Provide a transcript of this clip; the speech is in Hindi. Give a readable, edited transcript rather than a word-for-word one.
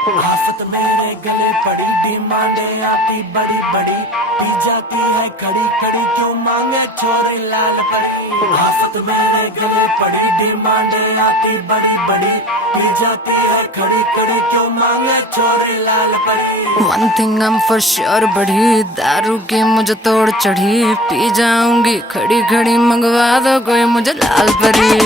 आफत मेरे गले पड़ी, डिमांडे आती बड़ी बड़ी, पी जाती है खड़ी खड़ी, क्यों मांगे छोरी लाल परी। आफत मेरे गले पड़ी, डिमांडे आती बड़ी बड़ी, पी जाती है खड़ी खड़ी, क्यों मांगे छोरी लाल परी। One thing I'm for sure बढ़ी, दारू की मुझे तोड़ चढ़ी, पी जाऊंगी खड़ी खड़ी, मंगवा दो कोई मुझे लाल परी।